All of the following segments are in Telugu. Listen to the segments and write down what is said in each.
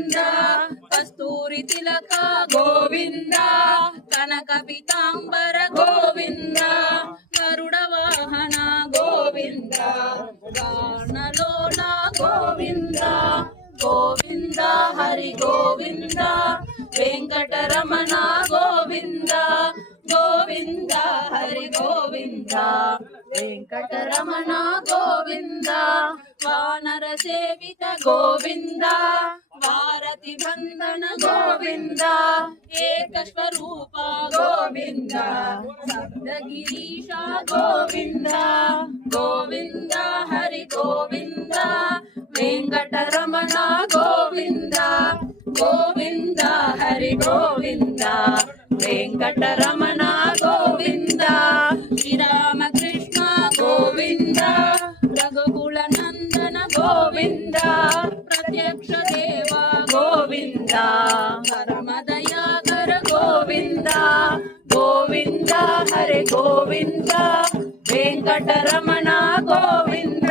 గోవింద కస్తూరి తిలక గోవింద కనక పీతాంబర గోవింద గరుడ వాహన గోవింద గానలోల గోవింద గోవింద హరి గోవింద వెంకటరమణ గోవింద గోవింద హరి గోవింద వెంకటరమణ గోవింద వానర సేవిత గోవింద భారతి బంధన గోవింద ఏకస్వరూప గోవింద సప్తగిరీశ గోవింద గోవింద హరి గోవింద వెంకటరమణ గోవింద గోవింద హరి గోవింద వెంకటరమణ గోవింద శ్రీరామకృష్ణ గోవింద రఘుకుల నందన గోవింద ప్రత్యక్ష దేవ Govinda పరమదయాకర Govinda Govinda Hari Govinda Venkataramana Govinda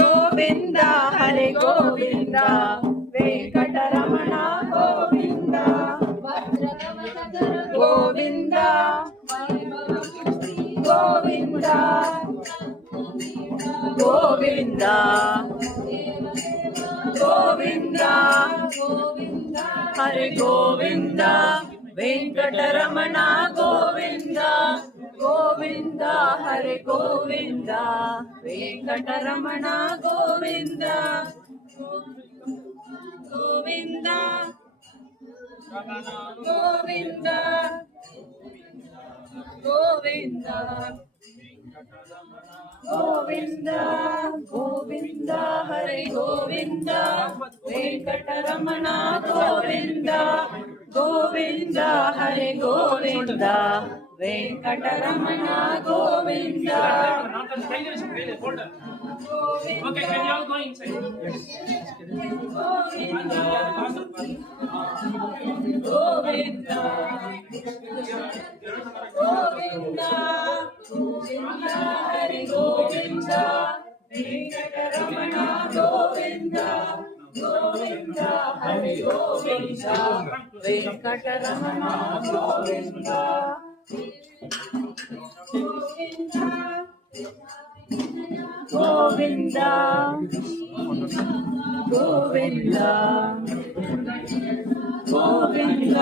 Govinda Hari Govinda Venkataramana Govinda Govinda Govinda Govinda Govinda Hari Govinda Venkataramana Govinda Govinda Hari Govinda Venkataramana Govinda Govinda Govinda Govinda Govinda Govinda Hari Govinda Venkataramana Govinda Govinda Hari Govinda Venkataramana Govinda Okay, can you all go inside? Govinda Govinda Govinda Govinda Hari Govinda Venkataramana Govinda Govinda Hari Govinda Venkataramana Govinda Govinda Govinda Govinda